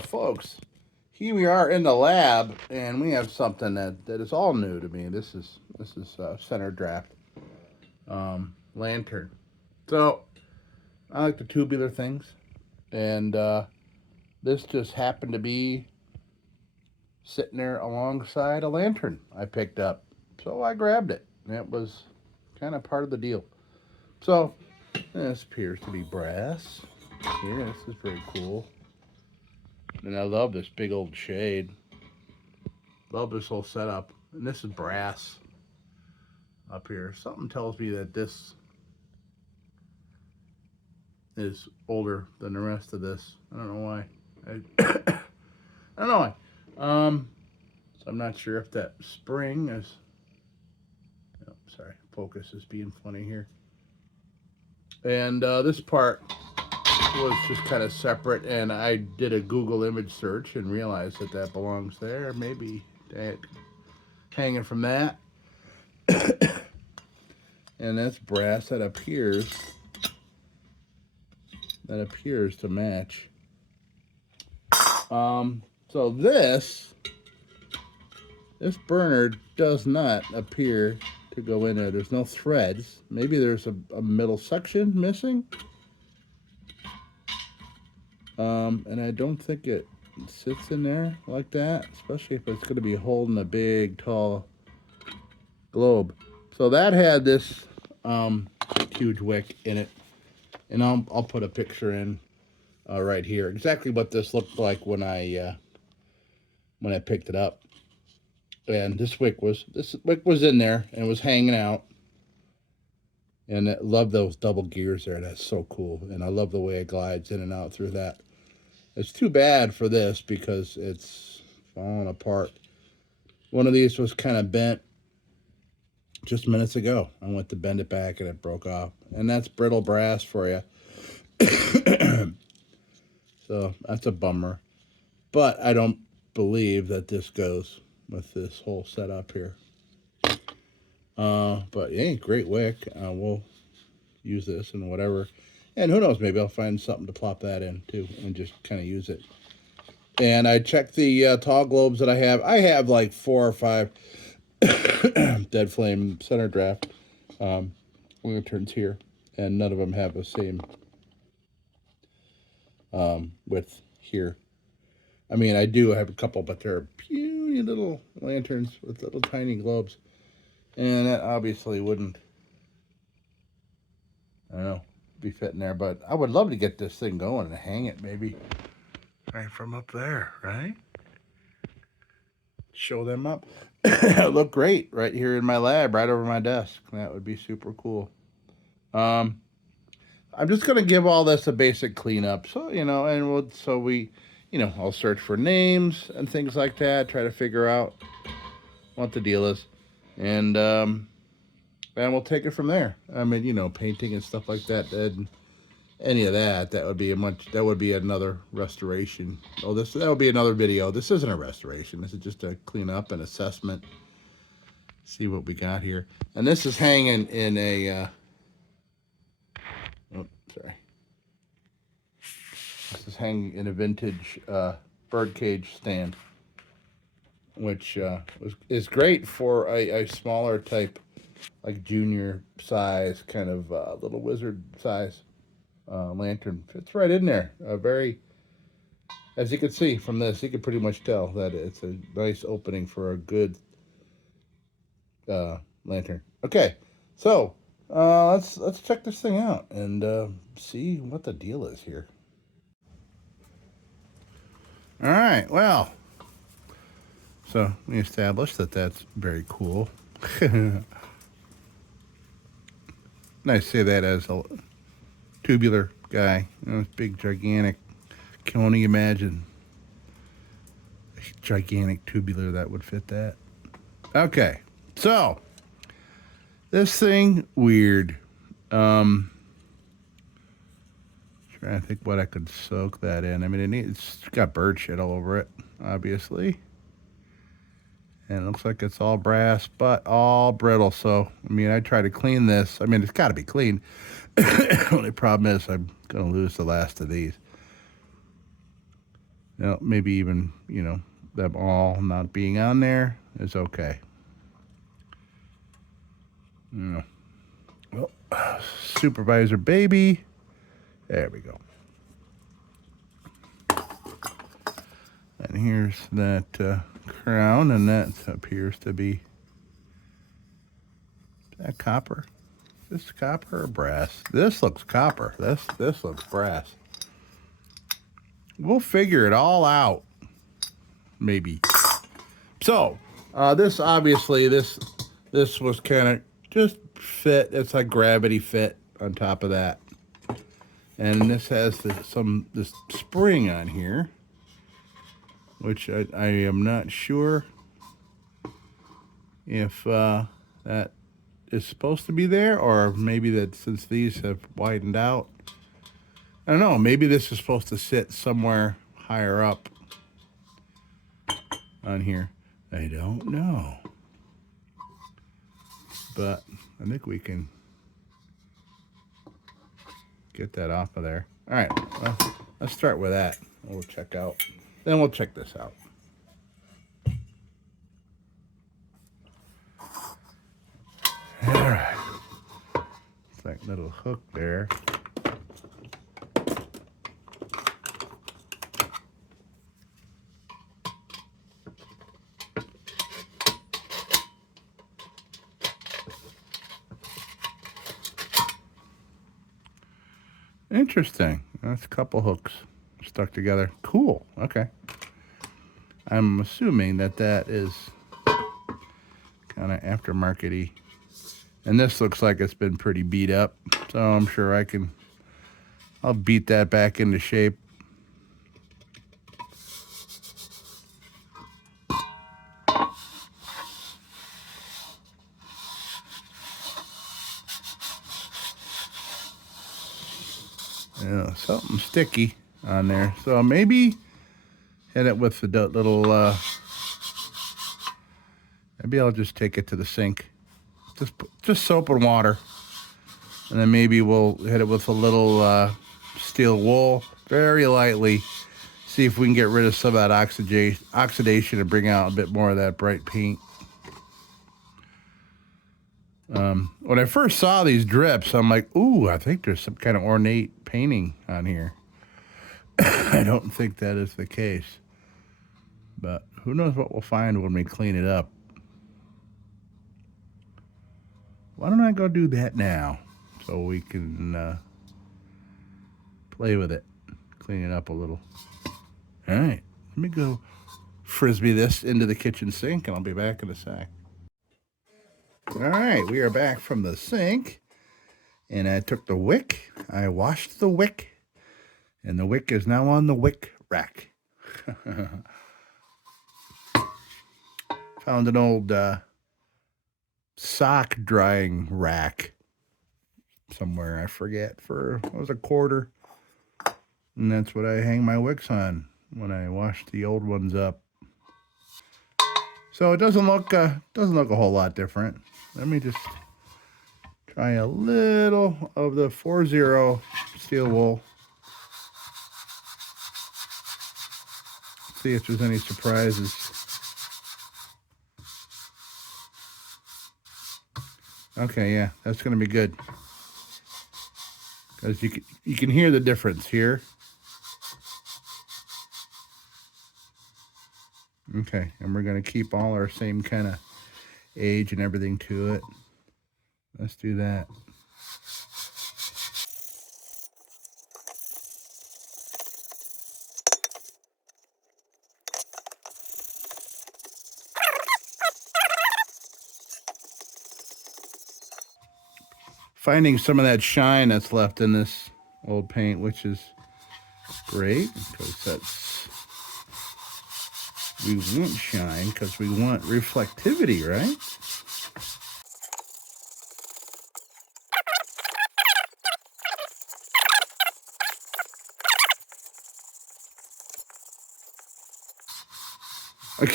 folks, here we are in the lab, and we have something that is all new to me. This is center draft lantern. So I like the tubular things, and this just happened to be sitting there alongside a lantern I picked up. So I grabbed it. And it was kind of part of the deal. So this appears to be brass. Here, this is very cool. And I love this big old shade. Love this whole setup. And this is brass up here. Something tells me that this is older than the rest of this. I don't know why. I don't know why. So I'm not sure if that spring is. Oh, sorry, focus is being funny here. And this part was just kind of separate, and I did a Google image search and realized that that belongs there. Maybe that hanging from that. And that's brass that appears to match. So this burner does not appear to go in there. There's no threads. Maybe there's a middle section missing. And I don't think it sits in there like that, especially if it's going to be holding a big, tall globe. So that had this huge wick in it, and I'll put a picture in right here. Exactly what this looked like when I picked it up. And this wick was in there and it was hanging out. And I love those double gears there. That's so cool. And I love the way it glides in and out through that. It's too bad for this because it's falling apart. One of these was kind of bent just minutes ago. I went to bend it back and it broke off. And that's brittle brass for you. So that's a bummer. But I don't believe that this goes with this whole setup here. But yeah, great wick. We'll use this and whatever. And who knows, maybe I'll find something to plop that in too and just kind of use it. And I checked the tall globes that I have. I have like 4 or 5 dead flame center draft lanterns here. And none of them have the same width here. I mean, I do have a couple, but they're puny little lanterns with little tiny globes. And that obviously wouldn't, I don't know, be fitting there. But I would love to get this thing going and hang it maybe right from up there, right? Show them up. Look great right here in my lab, right over my desk. That would be super cool. I'm just going to give all this a basic cleanup. So, I'll search for names and things like that, try to figure out what the deal is. And we'll take it from there. I mean, painting and stuff like that, and any of that would be another restoration. That would be another video. This isn't a restoration. This is just a cleanup and assessment. See what we got here. And this is hanging in a This is hanging in a vintage birdcage stand, which is great for a smaller type, like junior size, kind of little wizard size lantern. Fits right in there. As you can see from this, you can pretty much tell that it's a nice opening for a good lantern. Okay, so let's check this thing out and see what the deal is here. All right, well, so we established that that's very cool. And I say that as a tubular guy. This big, gigantic. Can only imagine a gigantic tubular that would fit that. Okay, so this thing, weird. Trying to think what I could soak that in. I mean, it's got bird shit all over it, obviously. And it looks like it's all brass, but all brittle. So, I mean, I try to clean this. I mean, it's got to be clean. The only problem is I'm going to lose the last of these. Now, maybe even, them all not being on there is okay. Well, supervisor baby. There we go. And here's that crown, and that appears to be, is that copper? Is this copper or brass? This looks copper. This looks brass. We'll figure it all out. Maybe. So, this obviously, this was kind of just fit. It's like gravity fit on top of that. And this has this spring on here, which I am not sure if that is supposed to be there, or maybe that since these have widened out, I don't know, maybe this is supposed to sit somewhere higher up on here. I don't know. But I think we can get that off of there. All right, well, let's start with that. We'll check out. Then we'll check this out. All right. It's like a little hook there. Interesting. That's a couple hooks stuck together. Cool. Okay. I'm assuming that is kind of aftermarket-y. And this looks like it's been pretty beat up. So I'm sure I'll beat that back into shape. Yeah, something sticky on there. So maybe hit it with the little, maybe I'll just take it to the sink. Just soap and water. And then maybe we'll hit it with a little steel wool, very lightly. See if we can get rid of some of that oxidation and bring out a bit more of that bright paint. When I first saw these drips, I'm like, ooh, I think there's some kind of ornate painting on here. I don't think that is the case. But who knows what we'll find when we clean it up. Why don't I go do that now so we can play with it, clean it up a little. All right, let me go frisbee this into the kitchen sink, and I'll be back in a sec. All right, we are back from the sink, and I took the wick, I washed the wick, and the wick is now on the wick rack. Found an old sock drying rack somewhere, I forget, for, it was $0.25. And that's what I hang my wicks on when I wash the old ones up. So it doesn't look a whole lot different. Let me just try a little of the 4-0 steel wool. See if there's any surprises. Okay, yeah, that's going to be good. Because you can hear the difference here. Okay, and we're going to keep all our same kind of age and everything to it. Let's do that. Finding some of that shine that's left in this old paint, which is great, because we want shine, because we want reflectivity, right? I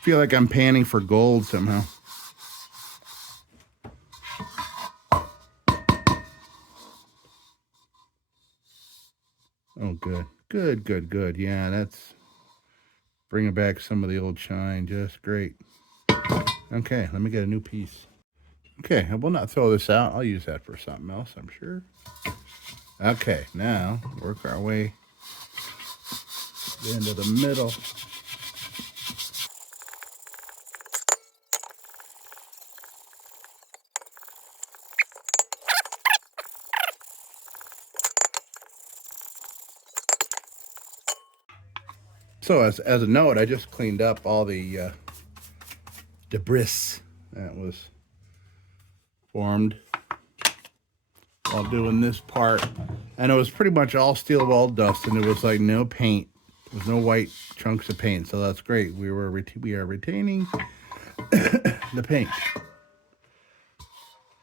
feel like I'm panning for gold somehow. Oh, good. Good. Yeah, that's Bringing back some of the old shine, just great. Okay, let me get a new piece. Okay, I will not throw this out. I'll use that for something else, I'm sure. Okay, now work our way into the middle. So as a note, I just cleaned up all the debris that was formed while doing this part. And it was pretty much all steel wall dust, and there was like no paint. There was no white chunks of paint, so that's great. We are retaining the paint.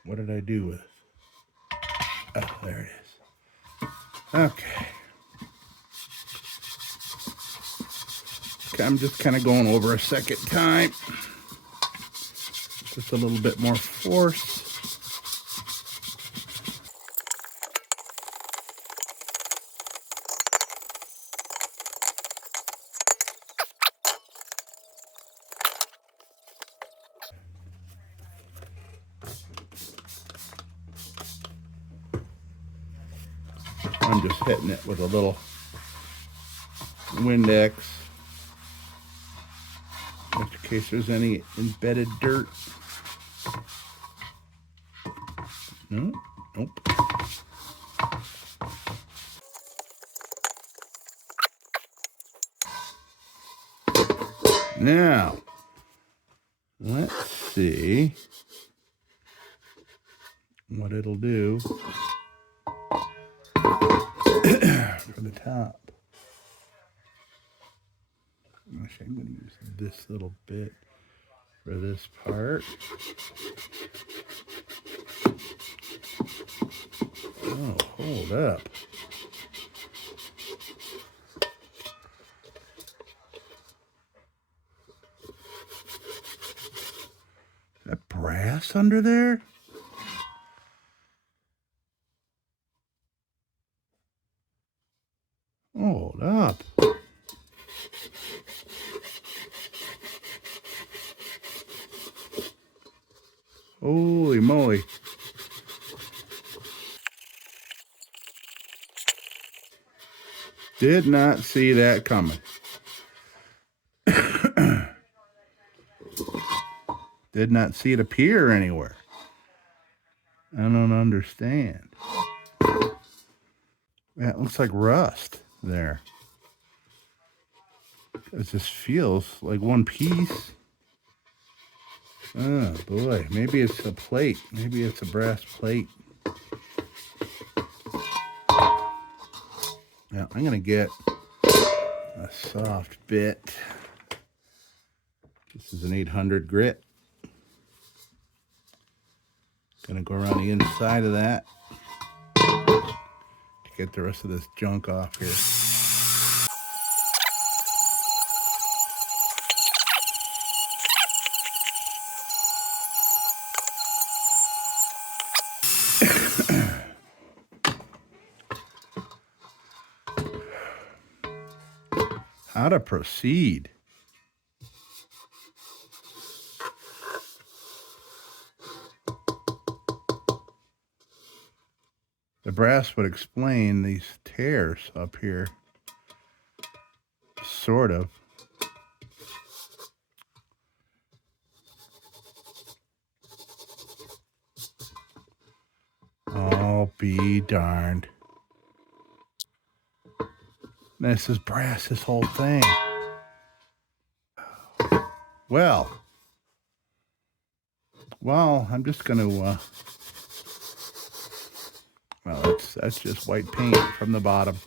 What did I do with it? Oh, there it is. Okay. I'm just kind of going over a second time. Just a little bit more force. I'm just hitting it with a little Windex, just in case there's any embedded dirt. No, nope. Now, let's see what it'll do for the top. Actually, I'm going to use this little bit for this part. Oh, hold up. Is that brass under there? Hold up. Holy moly. Did not see that coming. Did not see it appear anywhere. I don't understand. That looks like rust there. It just feels like one piece. Oh boy, maybe it's a plate. Maybe it's a brass plate. Now I'm gonna get a soft bit. This is an 800 grit. Gonna go around the inside of that to get the rest of this junk off here. How to proceed. The brass would explain these tears up here, sort of. I'll be darned. This is brass, this whole thing. Well, I'm just going to, well, that's just white paint from the bottom.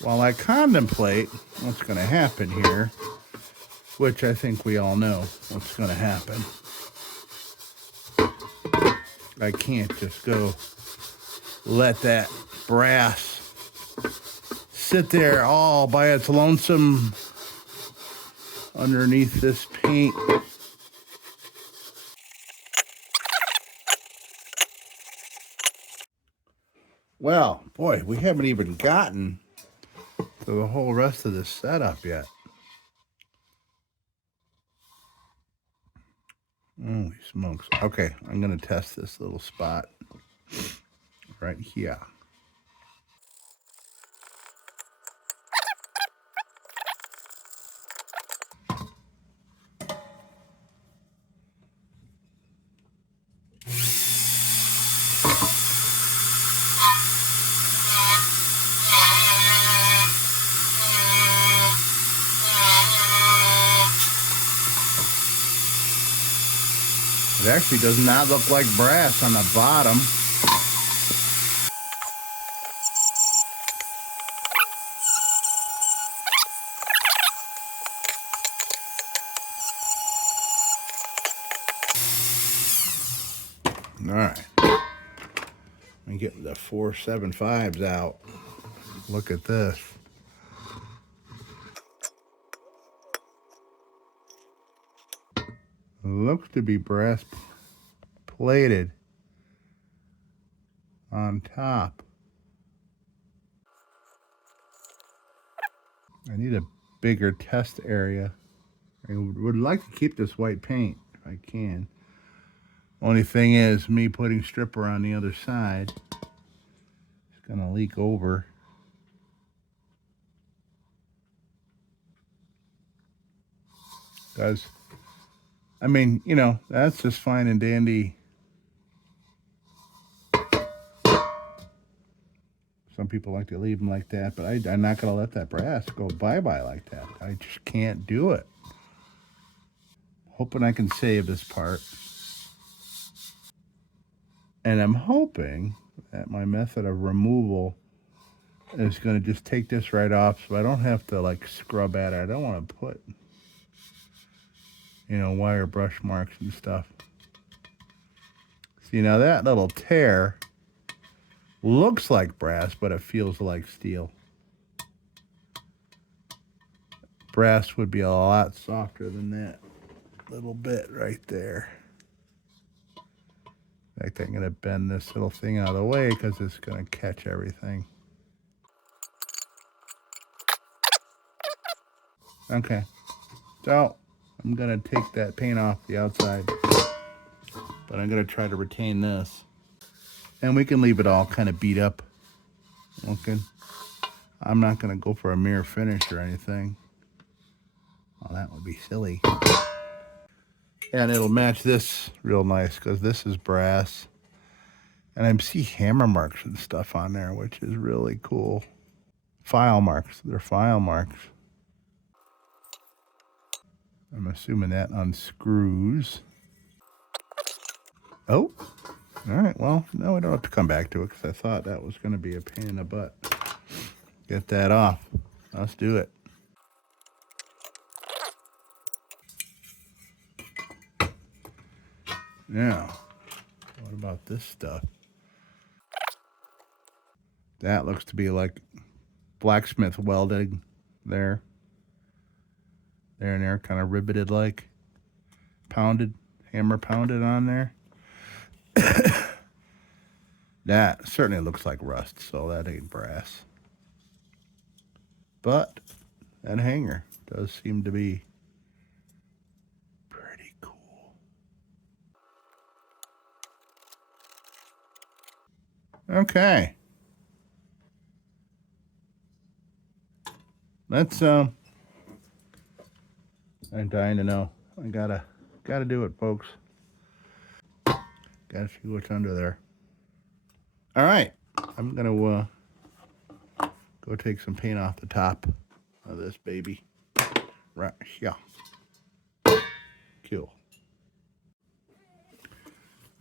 While I contemplate what's going to happen here, which I think we all know what's going to happen, I can't just go let that brass sit there all by its lonesome underneath this paint. Well, boy, we haven't even gotten to the whole rest of this setup yet. Holy smokes. Okay, I'm going to test this little spot right here. It actually does not look like brass on the bottom. All right. I'm getting the 475s out. Look at this. Looks to be brass plated on top. I need a bigger test area. I would like to keep this white paint if I can. Only thing is, me putting stripper on the other side, it's gonna leak over. Because, I mean, you know, that's just fine and dandy. Some people like to leave them like that, but I'm not gonna let that brass go bye-bye like that. I just can't do it. Hoping I can save this part. And I'm hoping that my method of removal is going to just take this right off so I don't have to like scrub at it. I don't want to put, you know, wire brush marks and stuff. See, now that little tear looks like brass, but it feels like steel. Brass would be a lot softer than that little bit right there. In fact, I'm going to bend this little thing out of the way because it's going to catch everything. Okay, so I'm going to take that paint off the outside, but I'm going to try to retain this. And we can leave it all kind of beat up. Okay. I'm not going to go for a mirror finish or anything. Well, that would be silly. And it'll match this real nice because this is brass. And I see hammer marks and stuff on there, which is really cool. File marks. They're file marks. I'm assuming that unscrews. Oh. All right. Well, no, we don't have to come back to it because I thought that was going to be a pain in the butt. Get that off. Let's do it. Now, what about this stuff? That looks to be like blacksmith welding there. There and there, kind of riveted like. Pounded, hammer pounded on there. That certainly looks like rust, so that ain't brass. But that hanger does seem to be pretty cool. Okay. Let's I'm dying to know. I gotta do it, folks. Gotta see what's under there. All right. I'm gonna go take some paint off the top of this baby. Right here. Cool.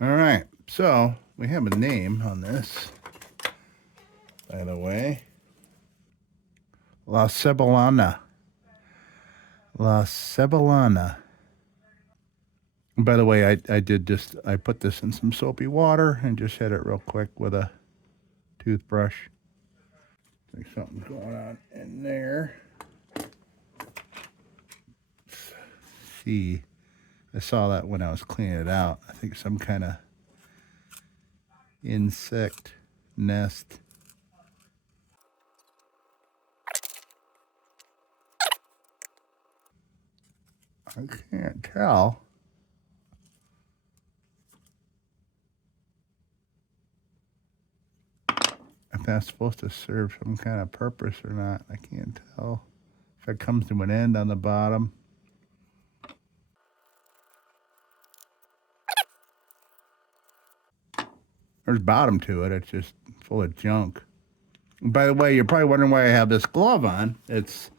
All right. So we have a name on this, by the way. La Cebellana. La Cebellana. By the way, I put this in some soapy water and just hit it real quick with a toothbrush. Like something's going on in there. See, I saw that when I was cleaning it out. I think some kind of insect nest. I can't tell. that's supposed to serve some kind of purpose or not. I can't tell if it comes to an end on the bottom. There's bottom to it. It's just full of junk. And by the way, you're probably wondering why I have this glove on. It's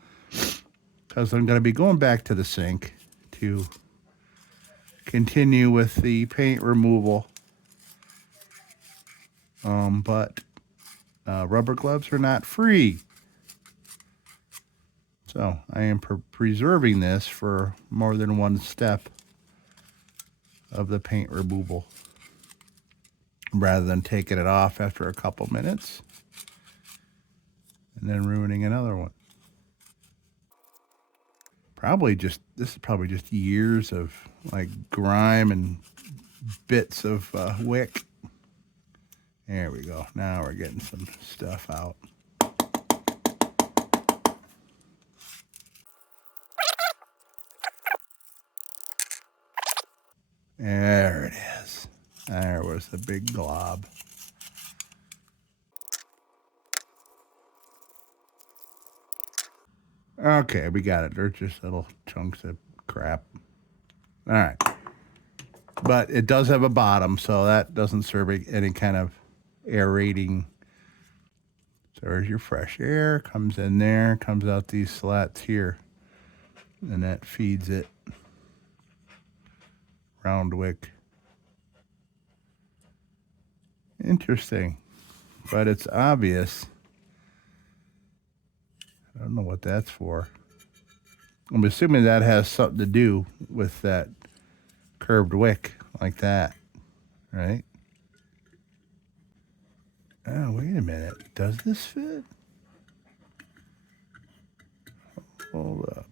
because I'm going to be going back to the sink to continue with the paint removal. But rubber gloves are not free. So I am preserving this for more than one step of the paint removal, rather than taking it off after a couple minutes and then ruining another one. This is probably just years of like grime and bits of wick. There we go. Now we're getting some stuff out. There it is. There was the big glob. Okay, we got it. They're just little chunks of crap. All right. But it does have a bottom, so that doesn't serve any kind of aerating. So there's your fresh air, comes in there, comes out these slats here, and that feeds it. Round wick. Interesting, but it's obvious. I don't know what that's for. I'm assuming that has something to do with that curved wick like that, right? Oh, wait a minute. Does this fit? Hold up.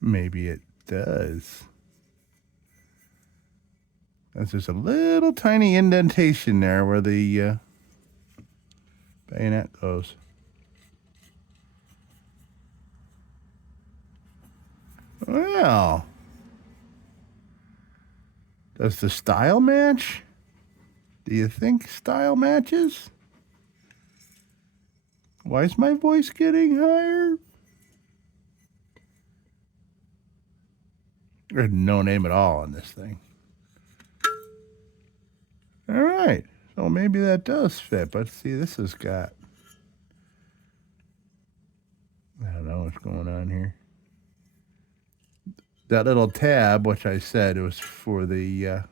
Maybe it does. That's just a little tiny indentation there where the bayonet goes. Well, does the style match? Do you think style matches? Why is my voice getting higher? There's no name at all on this thing. All right, so maybe that does fit, but see, this has got, I don't know what's going on here. That little tab, which I said was for the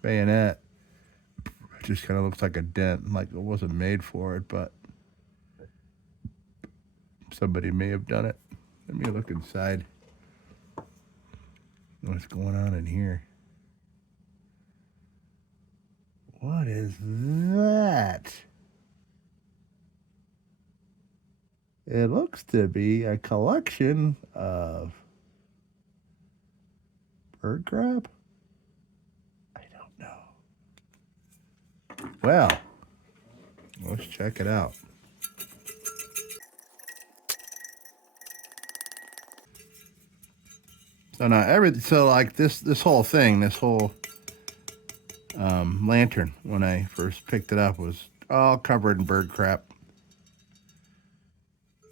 bayonet, it just kind of looks like a dent, like it wasn't made for it, but somebody may have done it. Let me look inside. What's going on in here? What is that? It looks to be a collection of bird crap. I don't know. Well, let's check it out. So now so like this whole thing, this whole lantern, when I first picked it up, was all covered in bird crap.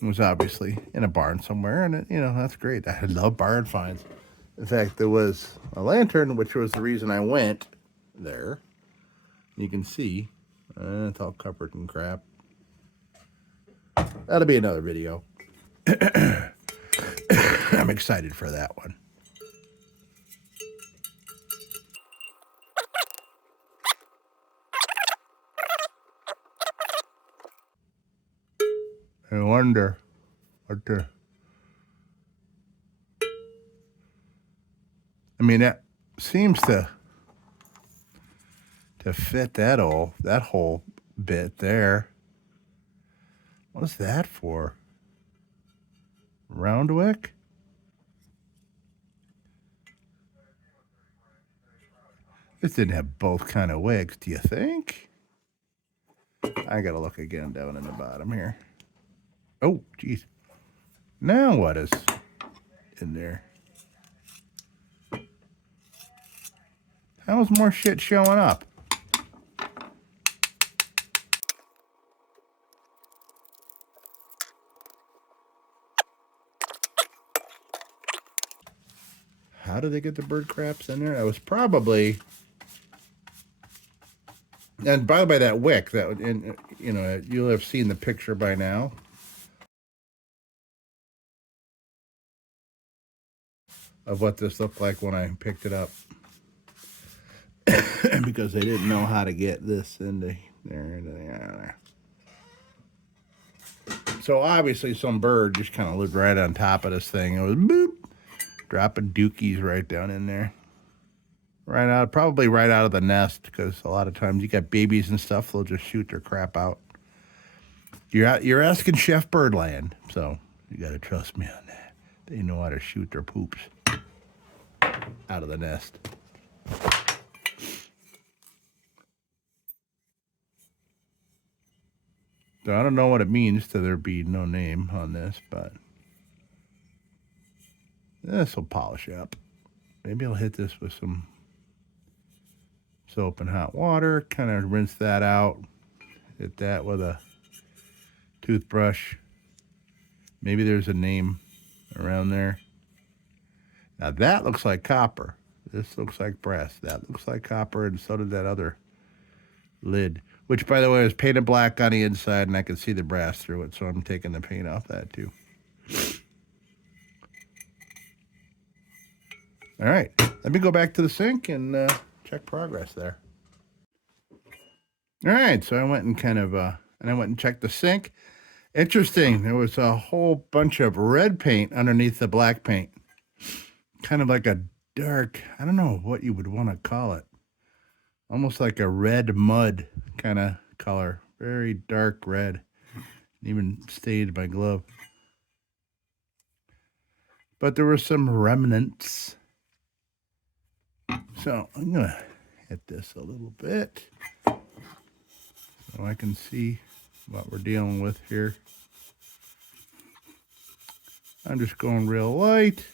It was obviously in a barn somewhere, and it, that's great. I love barn finds. In fact, there was a lantern, which was the reason I went there. You can see it's all covered in crap. That'll be another video. I'm excited for that one. I wonder what I mean, that seems to fit that whole bit there. What's that for? Round wick? This didn't have both kind of wicks, do you think? I gotta look again down in the bottom here. Oh, geez. Now what is in there? How's more shit showing up? How did they get the bird craps in there? That was probably... And by the way, that wick, that, and you know, you'll have seen the picture by now of what this looked like when I picked it up. Because they didn't know how to get this into there. So obviously some bird just kind of lived right on top of this thing. It was boop, dropping dookies right down in there. Right out, probably right out of the nest, because a lot of times you got babies and stuff, they'll just shoot their crap out. You're asking Chef Birdland, so you got to trust me on that. They know how to shoot their poops out of the nest. So I don't know what it means to there be no name on this, but this will polish up. Maybe I'll hit this with some soap and hot water, kind of rinse that out. Hit that with a toothbrush. Maybe there's a name around there. Now that looks like copper. This looks like brass. That looks like copper, and so did that other lid, which, by the way, is painted black on the inside, and I can see the brass through it, so I'm taking the paint off that too. All right, let me go back to the sink and check progress there. All right, so I went and I went and checked the sink. Interesting, there was a whole bunch of red paint underneath the black paint. Kind of like a dark, I don't know what you would want to call it. Almost like a red mud kind of color. Very dark red. Even stained my glove. But there were some remnants. So I'm going to hit this a little bit so I can see what we're dealing with here. I'm just going real light.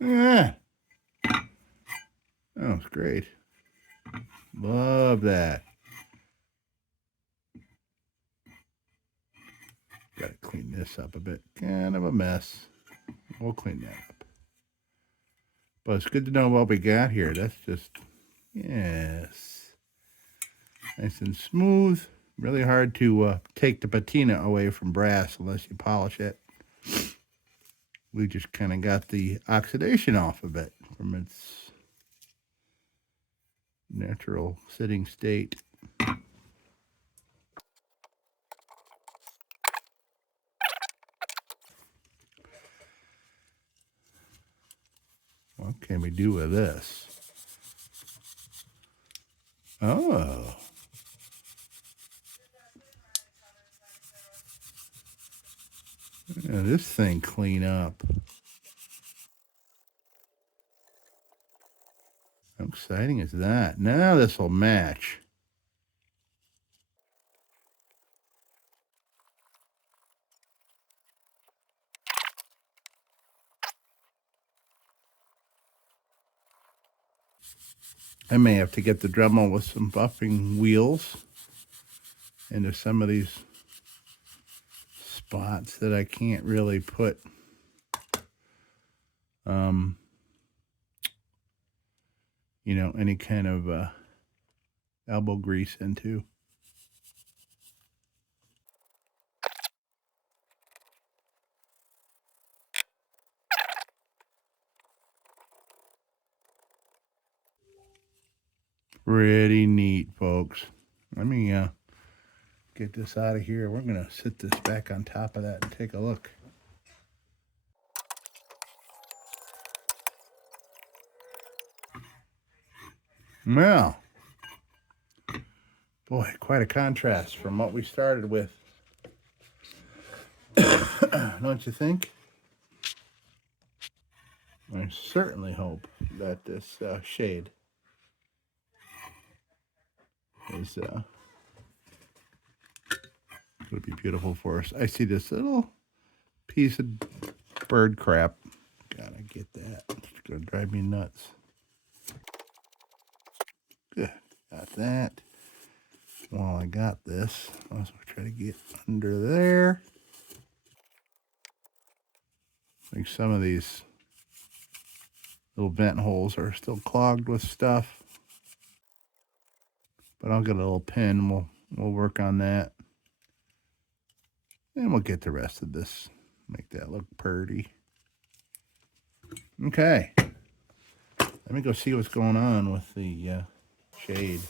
Yeah. Oh, it's great. Love that. Got to clean this up a bit. Kind of a mess. We'll clean that up. But it's good to know what we got here. That's just, yes. Nice and smooth. Really hard to take the patina away from brass unless you polish it. We just kind of got the oxidation off of it from its natural sitting state. What can we do with this? Oh. Yeah, this thing clean up. How exciting is that? Now this will match. I may have to get the Dremel with some buffing wheels into some of these spots that I can't really put you know, any kind of elbow grease into. Pretty neat, folks. Let me get this out of here. We're going to sit this back on top of that and take a look. Well, boy, quite a contrast from what we started with. Don't you think? I certainly hope that this shade is would be beautiful for us. I see this little piece of bird crap. Gotta get that. It's gonna drive me nuts. Good. Got that. While I got this, I'll also try to get under there. I think some of these little vent holes are still clogged with stuff. But I'll get a little pin. We'll work on that. And we'll get the rest of this. Make that look pretty. Okay. Let me go see what's going on with the shade.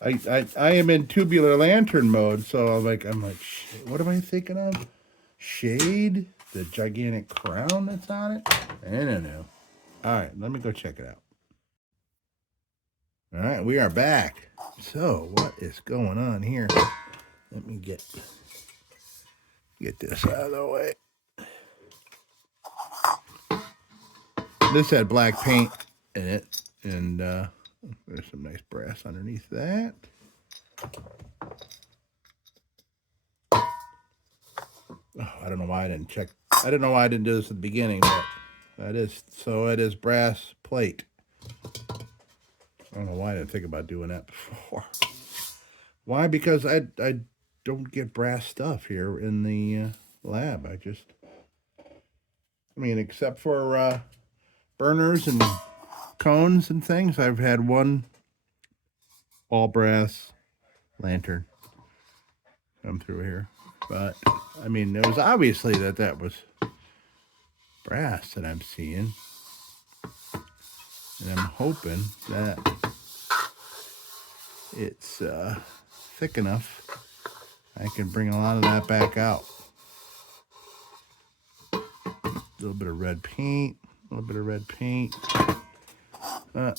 I am in tubular lantern mode, so I'm like, what am I thinking of? Shade? The gigantic crown that's on it? I don't know. All right, let me go check it out. All right, we are back. So, what is going on here? Let me get this out of the way. This had black paint in it, and there's some nice brass underneath that. Oh, I don't know why I didn't check. I don't know why I didn't do this at the beginning, but that is, so it is brass plate. I don't know why I didn't think about doing that before. Why? Because I don't get brass stuff here in the lab. I mean, except for burners and cones and things, I've had one all brass lantern come through here. But, I mean, it was obviously that was brass that I'm seeing. And I'm hoping that it's thick enough I can bring a lot of that back out. A little bit of red paint, a little bit of red paint. I'm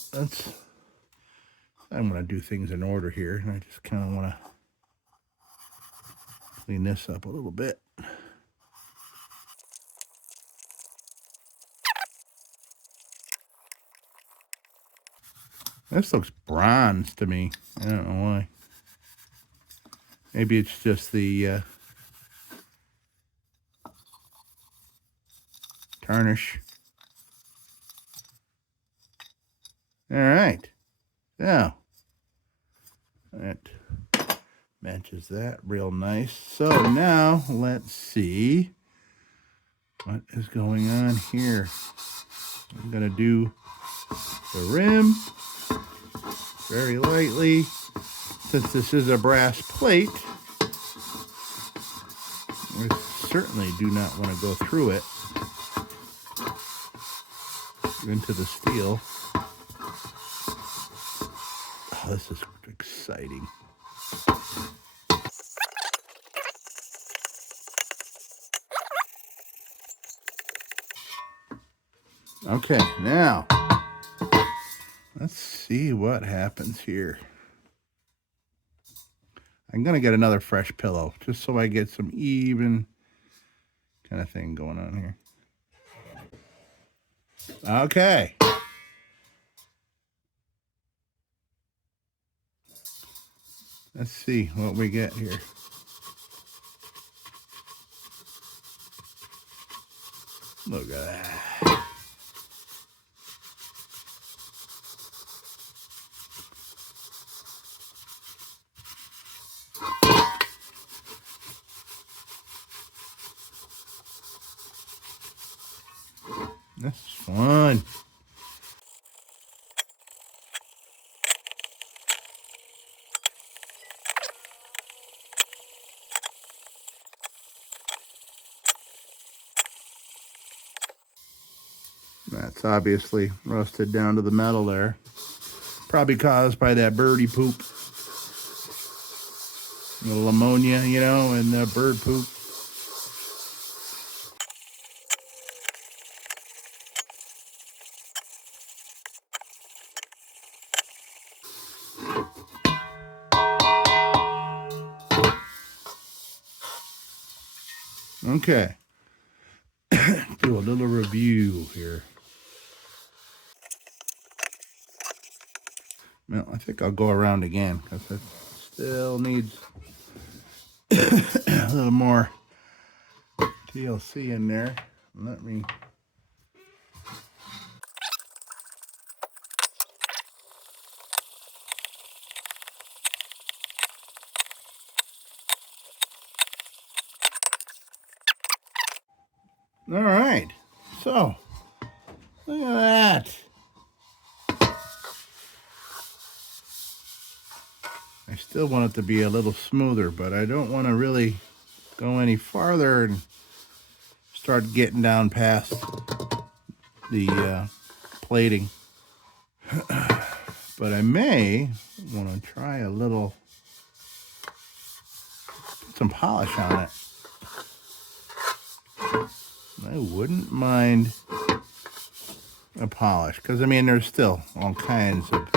going to do things in order here, and I just kind of want to clean this up a little bit. This looks bronze to me. I don't know why. Maybe it's just the tarnish. All right. Now, that matches that real nice. So now let's see what is going on here. I'm going to do the rim very lightly. Since this is a brass plate, we certainly do not want to go through it into the steel. Oh, this is exciting. Okay, now let's see what happens here. I'm going to get another fresh pillow just so I get some even kind of thing going on here. Okay. Let's see what we get here. Look at that. This is fun. That's obviously rusted down to the metal there. Probably caused by that birdie poop. A little ammonia, you know, and the bird poop. Okay. Do a little review here. Well, I think I'll go around again because it still needs a little more TLC in there. Let me. All right. So, look at that. I still want it to be a little smoother, but I don't want to really go any farther and start getting down past the plating. But I may want to try a little, put some polish on it. I wouldn't mind a polish because, I mean, there's still all kinds of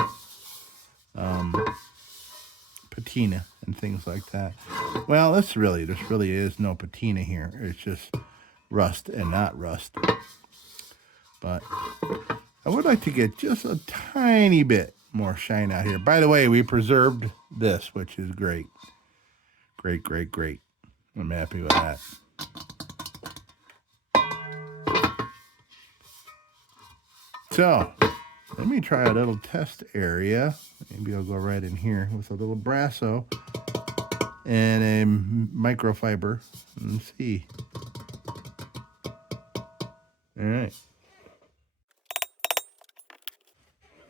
patina and things like that. Well, this really is no patina here. It's just rust and not rust. But I would like to get just a tiny bit more shine out here. By the way, we preserved this, which is great. Great, great, great. I'm happy with that. So, let me try a little test area. Maybe I'll go right in here with a little brasso and a microfiber and see. All right.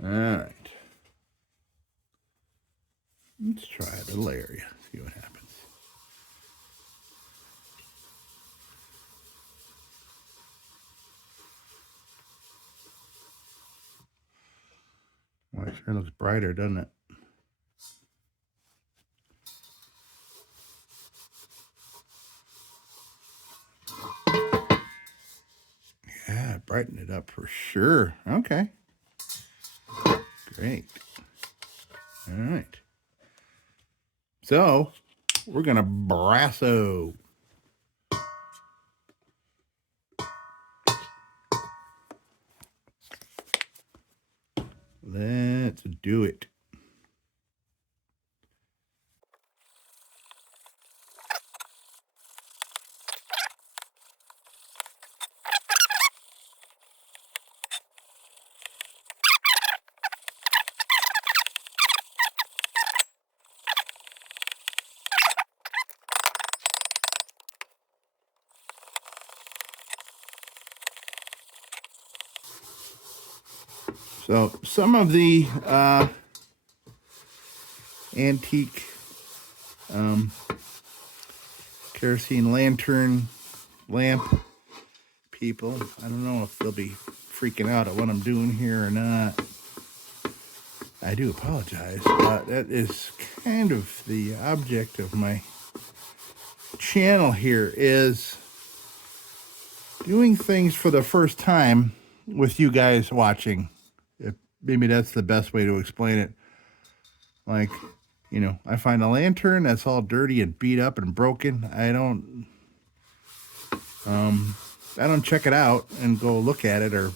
All right. Let's try a little area, see what happens. Well, it sure looks brighter, doesn't it? Yeah, brighten it up for sure. Okay. Great. All right. So, we're going to brasso. Let's do it. So some of the antique kerosene lantern lamp people, I don't know if they'll be freaking out at what I'm doing here or not. I do apologize, but that is kind of the object of my channel here, is doing things for the first time with you guys watching. Maybe that's the best way to explain it. Like, you know, I find a lantern that's all dirty and beat up and broken. I don't check it out and go look at it or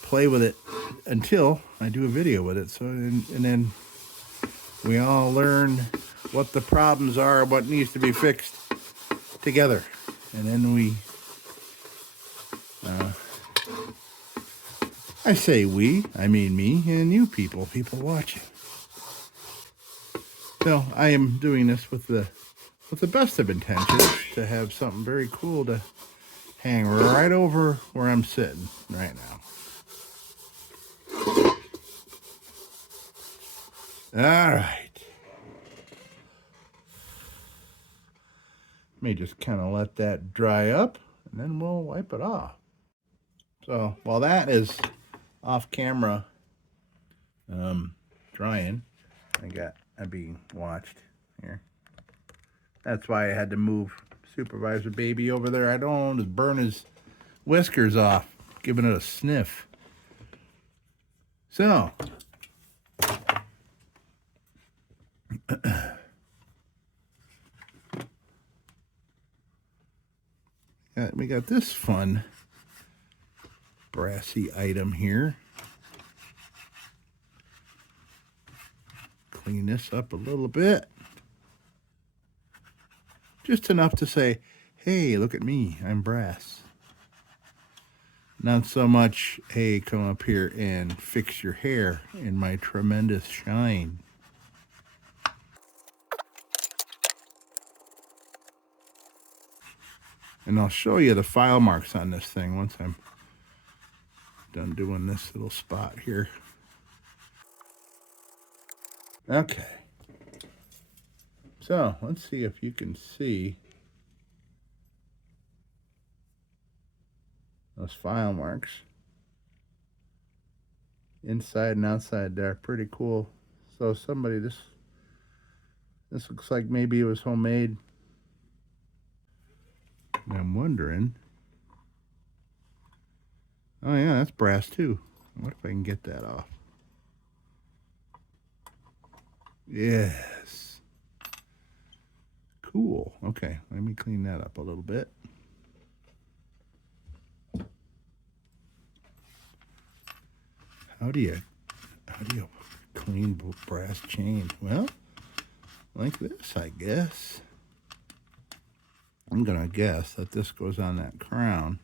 play with it until I do a video with it. So, and then we all learn what the problems are, what needs to be fixed together. And then we, I say we, I mean me and you people watching. So I am doing this with the best of intentions to have something very cool to hang right over where I'm sitting right now. All right. May just kind of let that dry up and then we'll wipe it off. So while that is off camera drying, I'm being watched here. That's why I had to move Supervisor Baby over there. I don't want to burn his whiskers off, giving it a sniff. So we got this fun brassy item here. Clean this up a little bit. Just enough to say, hey, look at me, I'm brass. Not so much, hey, come up here and fix your hair in my tremendous shine. And I'll show you the file marks on this thing once I'm done doing this little spot here. Okay. So let's see if you can see those file marks. Inside and outside there, pretty cool. So somebody, this looks like maybe it was homemade. And I'm wondering, oh yeah, that's brass too. What if I can get that off? Yes. Cool. Okay, let me clean that up a little bit. How do you clean brass chain? Well, like this, I guess. I'm gonna guess that this goes on that crown.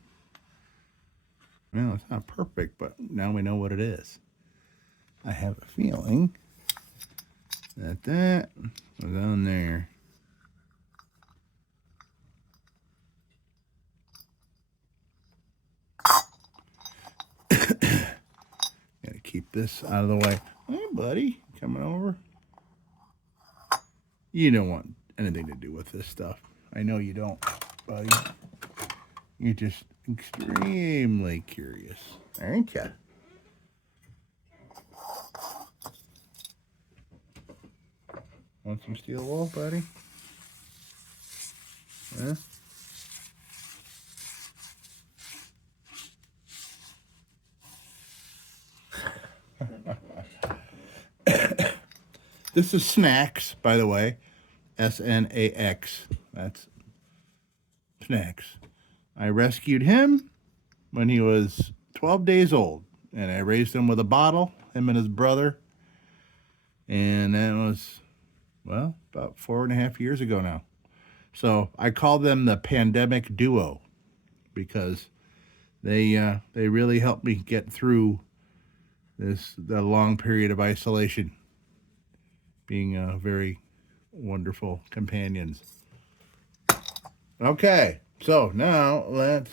Well, it's not perfect, but now we know what it is. I have a feeling that that was on there. Gotta keep this out of the way. Hey, buddy, coming over. You don't want anything to do with this stuff. I know you don't, buddy. You're just extremely curious, aren't you? Want some steel wool, buddy? Huh? This is Snacks, by the way. S-N-A-X. That's Snacks. I rescued him when he was 12 days old, and I raised him with a bottle, him and his brother. And that was, well, about 4.5 years ago now. So I call them the pandemic duo because they really helped me get through the long period of isolation, being very wonderful companions. Okay, so now let's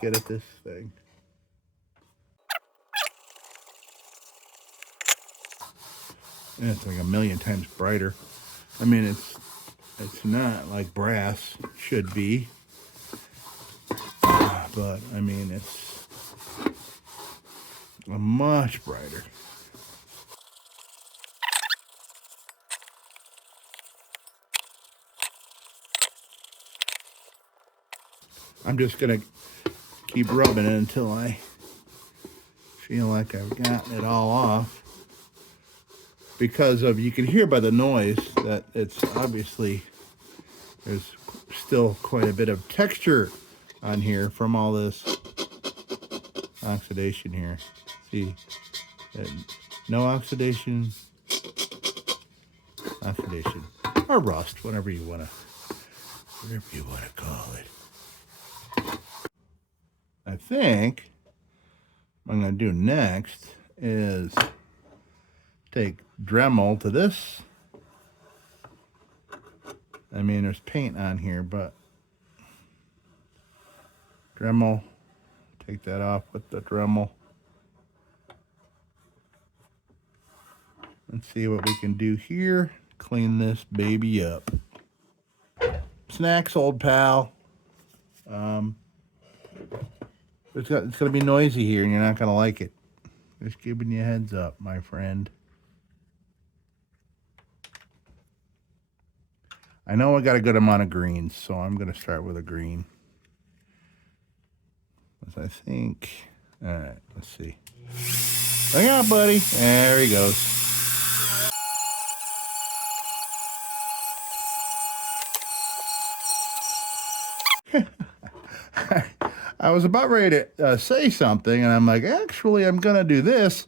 get at this thing. And it's like a million times brighter. I mean, it's not like brass should be, but I mean, it's much brighter. I'm just gonna keep rubbing it until I feel like I've gotten it all off. Because of, you can hear by the noise that it's obviously, there's still quite a bit of texture on here from all this oxidation here. See, no oxidation, or rust, whatever you wanna call it. I think what I'm gonna do next is take Dremel to this. I mean, there's paint on here, but Dremel, take that off with the Dremel. Let's see what we can do here. Clean this baby up. Snacks, old pal. It's going to be noisy here, and you're not going to like it. Just giving you a heads up, my friend. I know I got a good amount of greens, so I'm going to start with a green. As I think. All right, let's see. Look out, buddy. There he goes. I was about ready to say something, and I'm like, actually, I'm going to do this.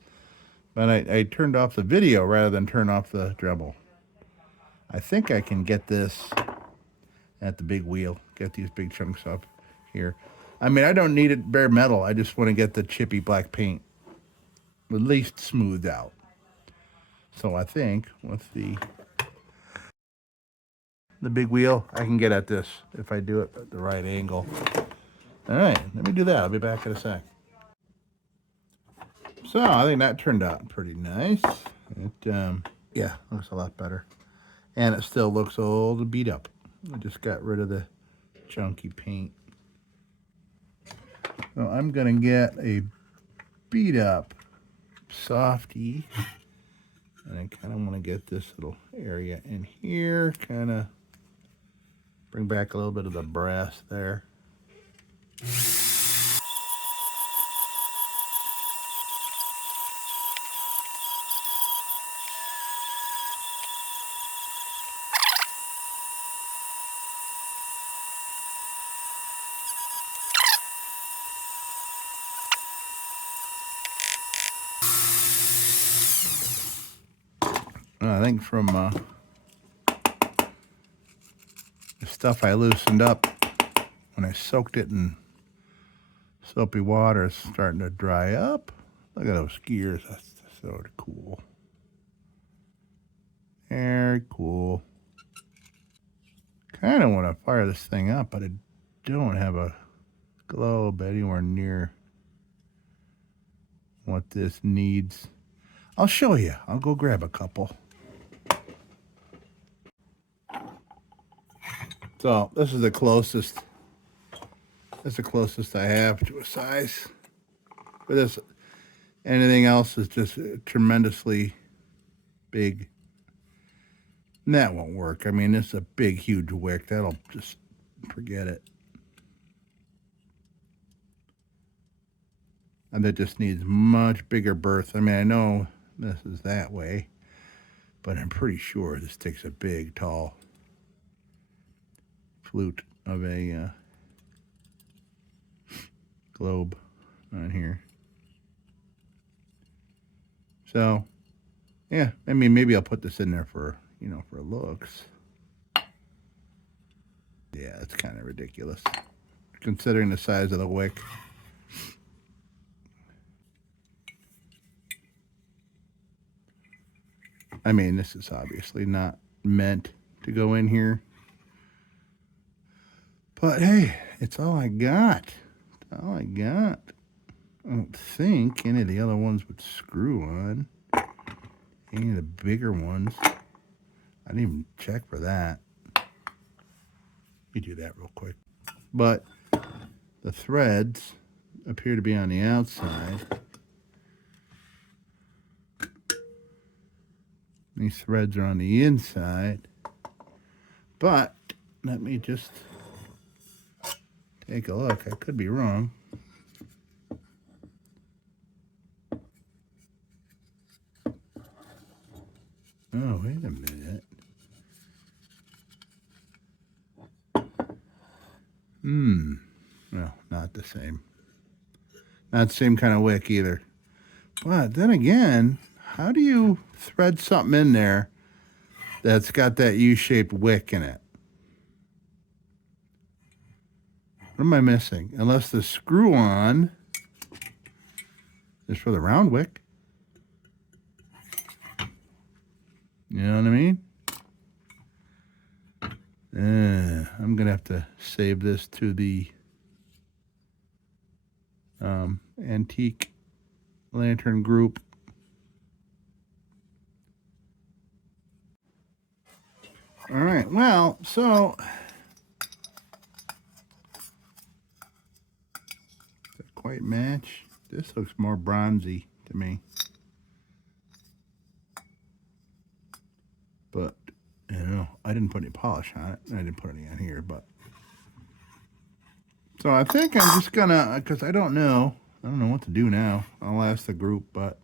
But I turned off the video rather than turn off the Dremel. I think I can get this at the big wheel. Get these big chunks up here. I mean, I don't need it bare metal. I just want to get the chippy black paint at least smoothed out. So I think with the big wheel, I can get at this if I do it at the right angle. All right, let me do that. I'll be back in a sec. So I think that turned out pretty nice. It, yeah, looks a lot better. And it still looks old and beat up. I just got rid of the chunky paint. So I'm gonna get a beat up softy. And I kind of want to get this little area in here, kind of bring back a little bit of the brass there. I think from the stuff I loosened up when I soaked it in soapy water, it's starting to dry up. Look at those gears. That's sort of cool. Very cool. Kind of want to fire this thing up, but I don't have a globe anywhere near what this needs. I'll show you. I'll go grab a couple. So this is the closest. That's the closest I have to a size. For this, anything else is just tremendously big. And that won't work. I mean, it's a big, huge wick. That'll just forget it. And that just needs much bigger berth. I mean, I know this is that way, but I'm pretty sure this takes a big, tall flute of a globe on here. So, yeah, I mean, maybe I'll put this in there for, you know, for looks. Yeah, it's kind of ridiculous, considering the size of the wick. I mean, this is obviously not meant to go in here. But hey, it's all I got. It's all I got. I don't think any of the other ones would screw on. Any of the bigger ones. I didn't even check for that. Let me do that real quick. But the threads appear to be on the outside. These threads are on the inside. But let me just take a look. I could be wrong. Oh, wait a minute. Well, not the same. Not the same kind of wick either. But then again, how do you thread something in there that's got that U-shaped wick in it? What am I missing? Unless the screw-on is for the round wick. You know what I mean? I'm going to have to save this to the antique lantern group. All right, well, so quite match. This looks more bronzy to me. But, you know, I didn't put any polish on it. I didn't put any on here, but. So I think I'm just gonna, because I don't know what to do now. I'll ask the group, but,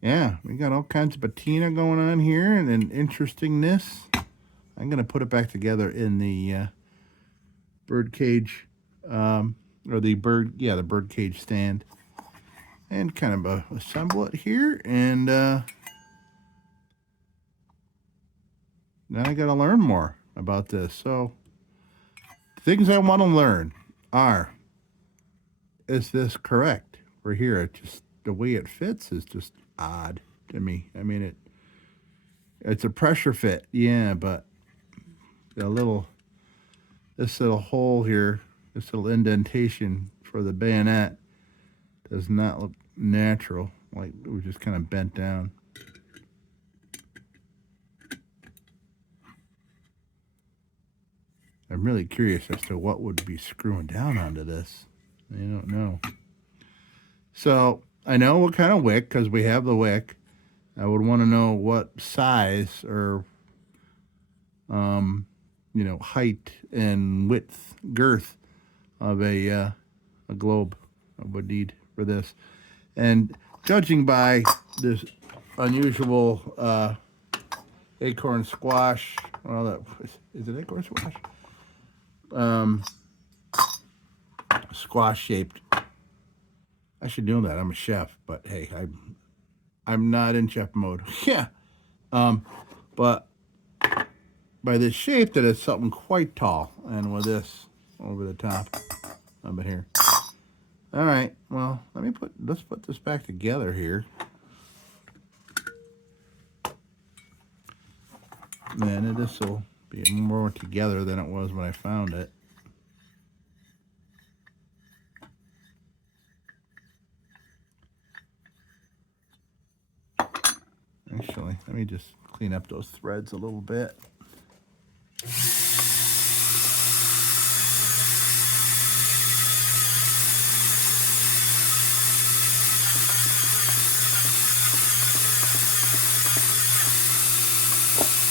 yeah, we got all kinds of patina going on here and an interestingness. I'm going to put it back together in the bird cage, or the bird cage stand. And kind of assemble it here. And then I got to learn more about this. So, things I want to learn are, is this correct? For here, it just, the way it fits is just odd to me. I mean, it's a pressure fit, yeah, but this little hole here, this little indentation for the bayonet does not look natural. Like it was just kind of bent down. I'm really curious as to what would be screwing down onto this. I don't know. So I know what kind of wick, because we have the wick. I would want to know what size or, you know, height and width, girth of a globe I would need for this. And judging by this unusual acorn squash, well, that is it acorn squash? Squash shaped. I should know that. I'm a chef, but hey, I'm not in chef mode. Yeah. But by this shape, that is something quite tall, and with this over the top of it here. All right. Well, let's put this back together here. And this will be more together than it was when I found it. Actually, let me just clean up those threads a little bit.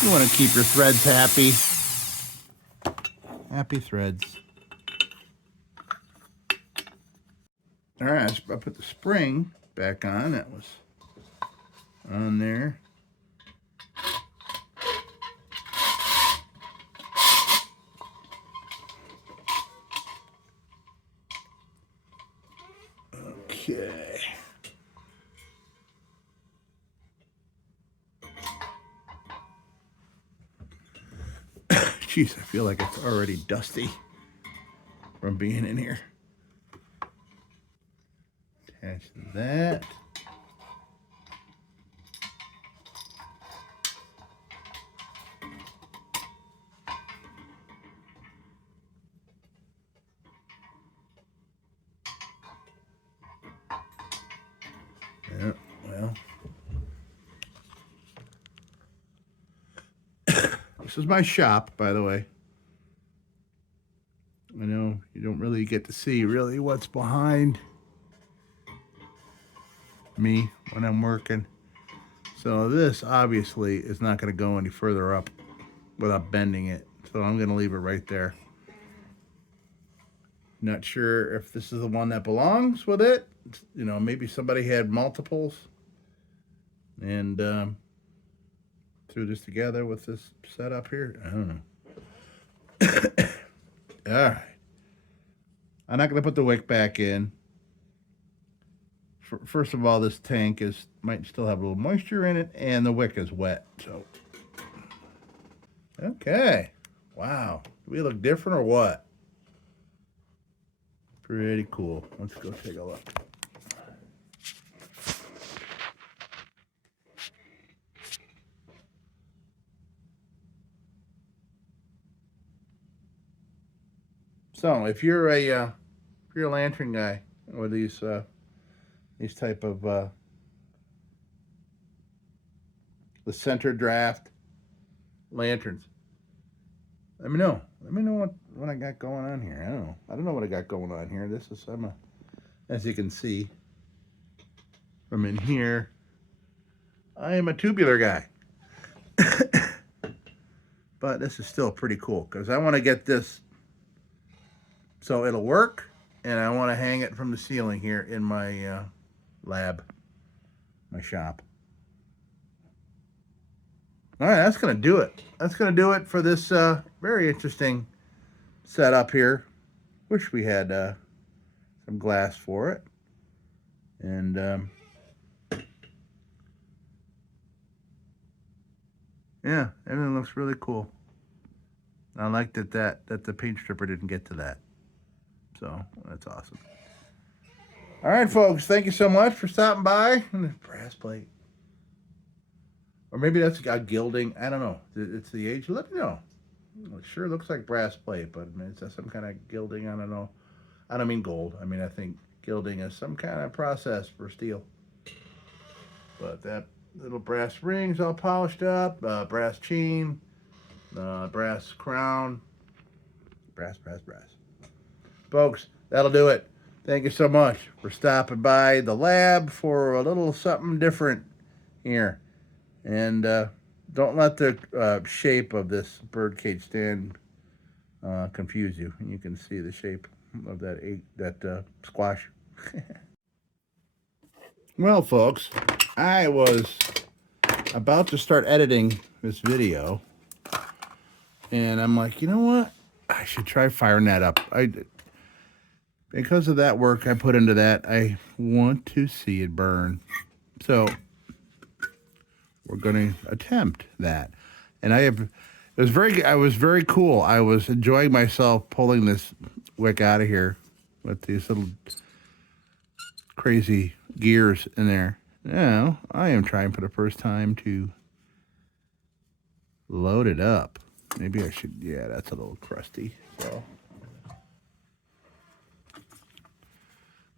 You want to keep your threads happy. Happy threads. All right, I put the spring back on. That was on there. Okay. Jeez, I feel like it's already dusty from being in here. Attach that. Yeah, well. This is my shop, by the way. I know you don't really get to see really what's behind me when I'm working. So this obviously is not going to go any further up without bending it. So I'm going to leave it right there. Not sure if this is the one that belongs with it. You know, maybe somebody had multiples and threw this together with this setup here. I don't know. All right. I'm not going to put the wick back in. First of all, this tank might still have a little moisture in it, and the wick is wet. So, okay. Wow. Do we look different or what? Pretty cool. Let's go take a look. So, if you're a lantern guy or these type of the center draft lanterns, let me know. Let me know what I got going on here. I don't know what I got going on here. This is as you can see from in here, I am a tubular guy. But this is still pretty cool because I want to get this so it'll work, and I want to hang it from the ceiling here in my lab, my shop. All right, that's going to do it. That's going to do it for this very interesting setup here. Wish we had some glass for it. And yeah, everything looks really cool. I like that the paint stripper didn't get to that. So that's awesome. All right, folks, thank you so much for stopping by. Brass plate. Or maybe that's got gilding. I don't know. It's the age. Let me know. It sure looks like brass plate, but is that some kind of gilding? I don't know. I don't mean gold. I mean, I think gilding is some kind of process for steel. But that little brass ring's all polished up. Brass chain. Brass crown. Brass. Folks, that'll do it. Thank you so much for stopping by the lab for a little something different here. And don't let the shape of this birdcage stand confuse you. You can see the shape of that squash. Well, folks, I was about to start editing this video, and I'm like, you know what? I should try firing that up. Because of that work I put into that, I want to see it burn. So we're going to attempt that. And I was very cool. I was enjoying myself pulling this wick out of here with these little crazy gears in there. Now, I am trying for the first time to load it up. Maybe I should, yeah, that's a little crusty. So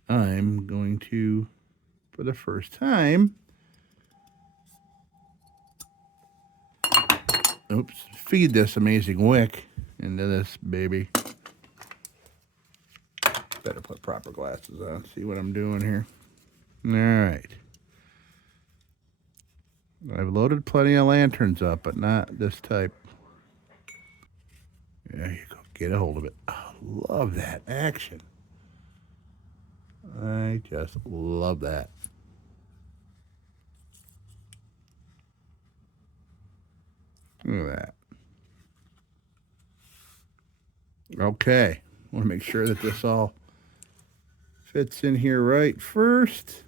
I'm going to, for the first time, feed this amazing wick into this baby. Better put proper glasses on, see what I'm doing here. All right. I've loaded plenty of lanterns up, but not this type. There you go. Get a hold of it. Oh, love that action. I just love that. Look at that. Okay. I want to make sure that this all fits in here right first.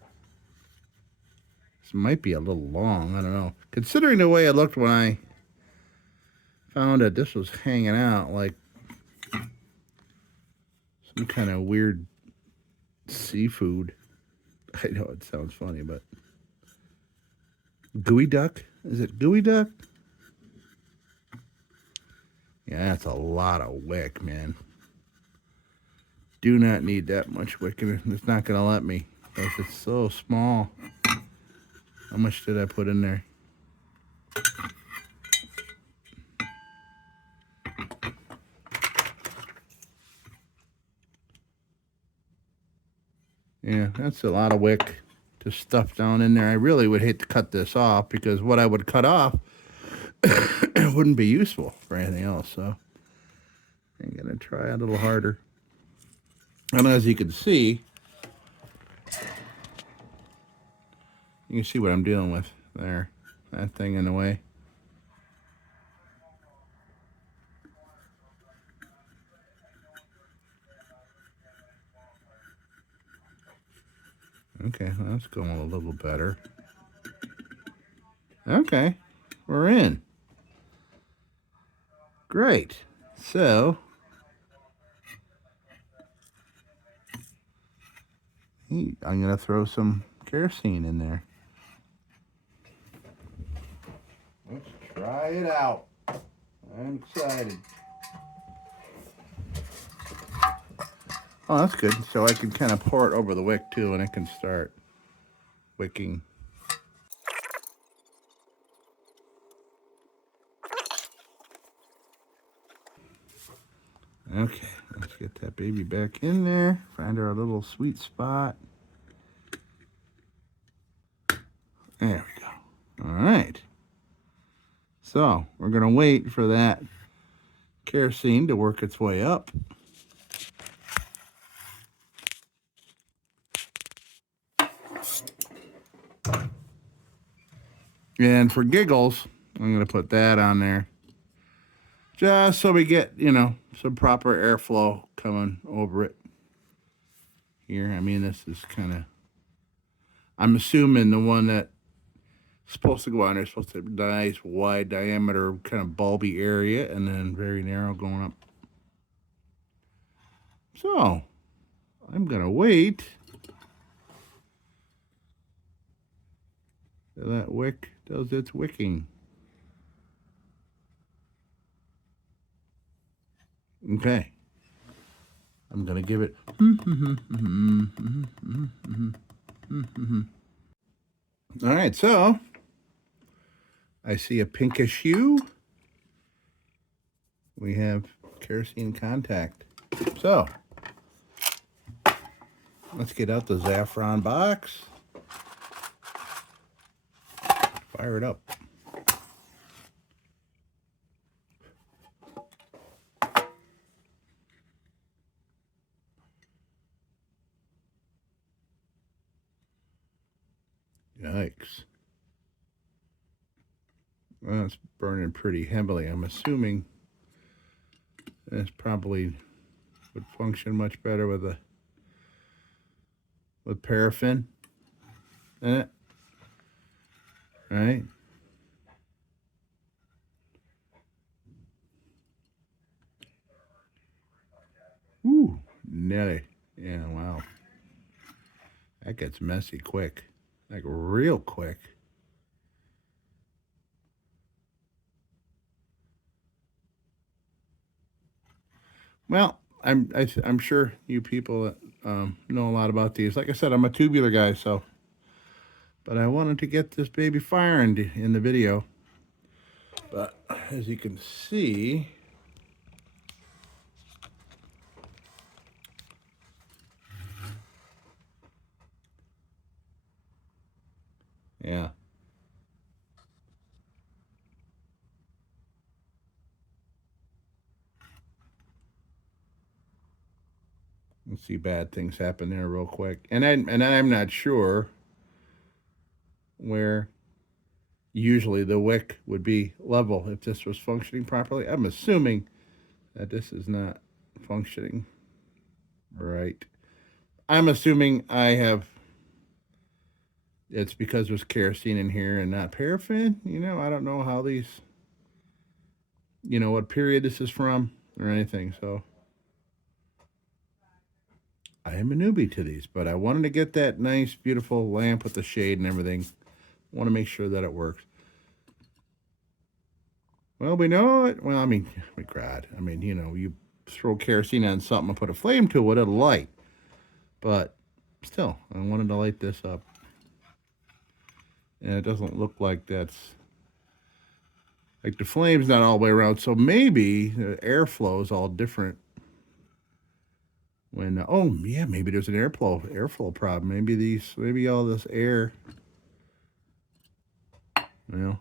This might be a little long. I don't know. Considering the way it looked when I found it, this was hanging out like some kind of weird seafood. I know it sounds funny, but gooey duck? Is it gooey duck? Yeah, that's a lot of wick, man. Do not need that much wick, and it's not going to let me because it's so small. How much did I put in there? Yeah, that's a lot of wick to stuff down in there. I really would hate to cut this off because what I would cut off wouldn't be useful for anything else. So I'm going to try a little harder. And as you can see, you can see what I'm dealing with there. That thing in the way. Okay, well, that's going a little better. Okay, we're in. Great. So, I'm going to throw some kerosene in there. Let's try it out. I'm excited. Oh, that's good. So I can kind of pour it over the wick too, and I can start wicking. Okay, let's get that baby back in there. Find our little sweet spot. There we go. All right. So we're going to wait for that kerosene to work its way up. And for giggles, I'm going to put that on there. Just so we get, you know, some proper airflow coming over it. Here, I mean, this is kind of, I'm assuming the one that's supposed to go on there is supposed to have a nice wide diameter, kind of bulby area, and then very narrow going up. So, I'm going to wait till that wick does its wicking. Okay. I'm going to give it. All right, so I see a pinkish hue. We have kerosene contact. So let's get out the Zaffron box. Fire it up. Yikes. Well, it's burning pretty heavily. I'm assuming this probably would function much better with paraffin in it. Right? Ooh, Nelly. Yeah, wow. That gets messy quick. Like real quick. Well, I'm sure you people that know a lot about these. Like I said, I'm a tubular guy, so. But I wanted to get this baby firing in the video. But as you can see, yeah. We'll see bad things happen there real quick. And I'm not sure where usually the wick would be level if this was functioning properly. I'm assuming that this is not functioning right. I'm assuming it's because there's kerosene in here and not paraffin. You know, I don't know how these, you know, what period this is from or anything. So I am a newbie to these, but I wanted to get that nice, beautiful lamp with the shade and everything. I want to make sure that it works. Well, we know it. Well, I mean, God, I mean, you know, you throw kerosene on something and put a flame to it, it'll light. But still, I wanted to light this up. And it doesn't look like that's, like the flame's not all the way around. So maybe the airflow is all different. When, oh yeah, maybe there's an airflow problem. Maybe all this air, you know.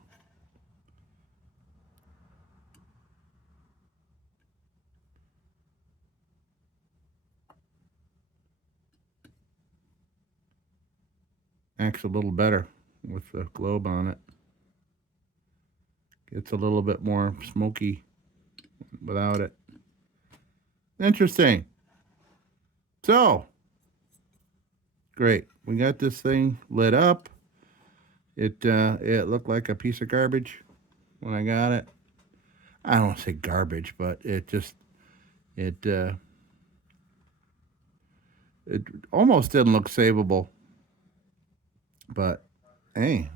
Acts a little better with the globe on it. Gets a little bit more smoky without it. Interesting. So, great. We got this thing lit up. It looked like a piece of garbage when I got it. I don't want to say garbage, but it almost didn't look savable. But hey,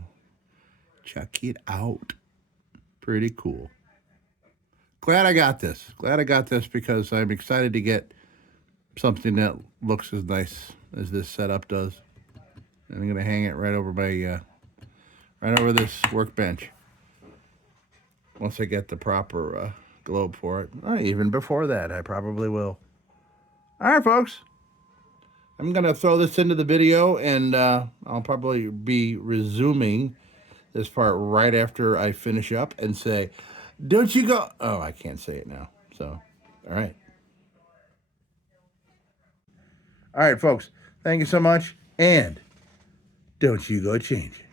check it out. Pretty cool. Glad I got this. Glad I got this because I'm excited to get something that looks as nice as this setup does. And I'm going to hang it right over right over this workbench. Once I get the proper globe for it. Even before that, I probably will. All right, folks. I'm going to throw this into the video, and I'll probably be resuming this part right after I finish up and say, don't you go... Oh, I can't say it now. So, all right. All right, folks. Thank you so much, and don't you go change it.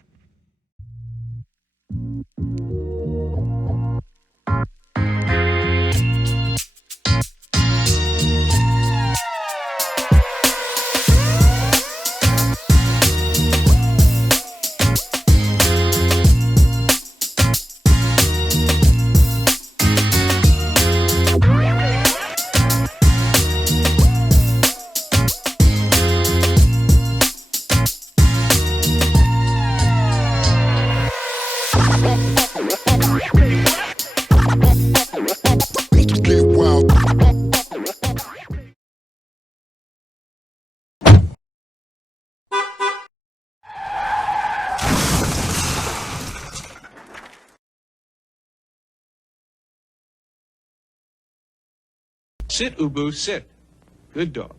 Sit, Ubu, sit. Good dog.